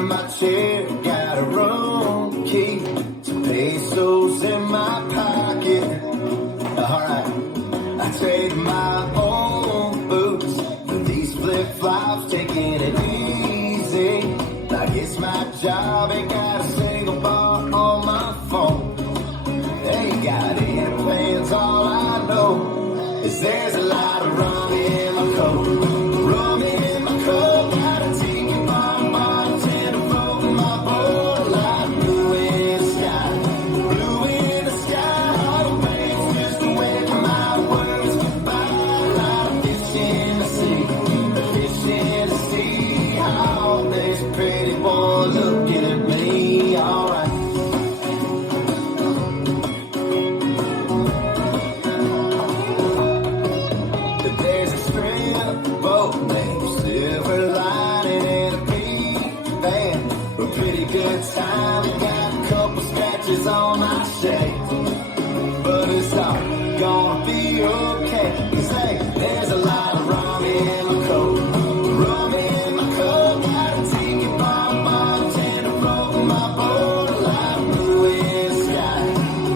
under my chair, got a room key, some pesos in my pocket. Alright, I trade my old boots for these flip-flops, taking it easy. Like it's my job, ain't got a single bar on my phone. Ain't got any plans, all I know is there's a lot of rum in my coke. Rum in my coke, got a tiki bomb, bartender floating my boat. A lot of blue in the sky, blue in the sky. All the waves just away from my worries goodbye. A lot of fish in the sea, fish in the sea. Oh, there's a pretty boy looking at me, alright. There's a shrimp boat named Silver Lining and a pig van. A pretty good time, got a couple scratches on my shades, but it's all gonna be okay. 'Cause hey, there's a lot of rum in my coke. Rum in my coke, got a tiki bomb, bartender floating my boat. A lot of blue in the sky,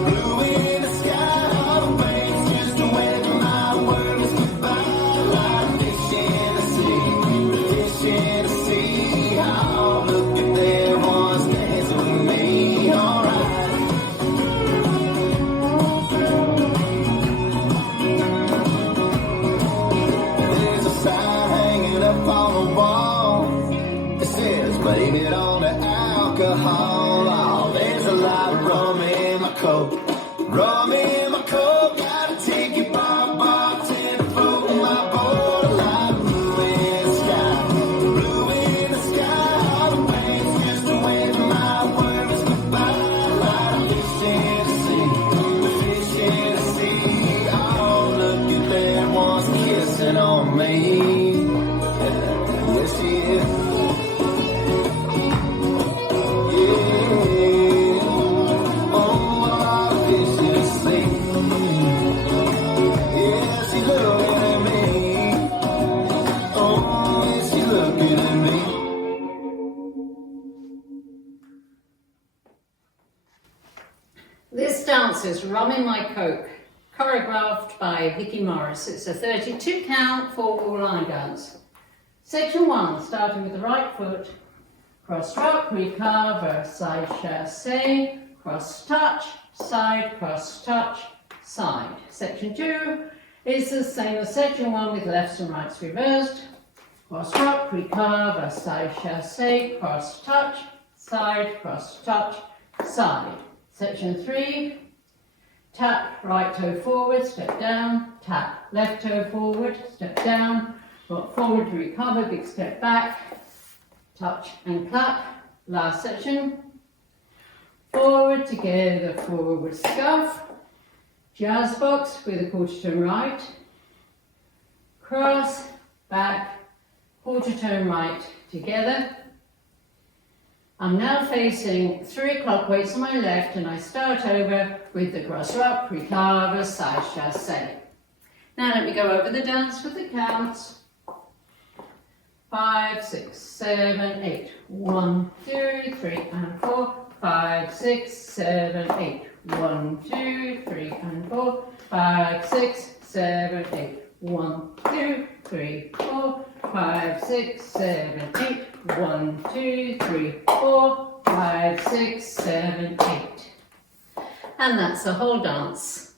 blue in the sky. All the waves just away from my worries goodbye. A lot of fish in the sea, fish in the sea. Oh, look at there, one's dancing with me, alright. There's a sign hanging up on the wall. It says, blame it on the alcohol. Oh, there's a lot of rum in my coke. Rum in my coke, got a tiki bomb, bartender floating my boat. A lot of blue in the sky, blue in the sky. All the waves just away from my worries goodbye. A lot of fish in the sea, fish in the sea. Oh, look at that, one's kissing on me. Yes, she is. Yeah. Oh, all the fish in the sea. Yeah, she looking at me. Oh, yeah, she looking at me. This dance is Rum In My Coke, choreographed by Vicky Morris. It's a 32 count 4-wall line dance. Section 1, starting with the right foot, cross rock, recover, side chassé, cross touch, side, cross touch, side. Section 2 is the same as section 1 with lefts and rights reversed. Cross rock, recover, side chassé, cross touch, side, cross touch, side. Section 3, tap right toe forward, step down, tap left toe forward, step down, rock forward to recover, big step back, touch and clap. Last section, forward together, forward scuff, jazz box with a quarter turn right, cross, back, quarter turn right together. I'm now facing 3 o'clock weights on my left, and I start over with the cross rock, recover, side chassé. Now let me go over the dance with the counts. 5, 6, 7, 8. 1, 2, 3, and 4. 5, 6, 7, 8. 1, 2, 3, and 4. 5, 6, 7, 8. 1, 2, 3, 4. 5, 6, 7, 8. 1, 2, 3, 4. 5, 6, 7, 8. And that's the whole dance.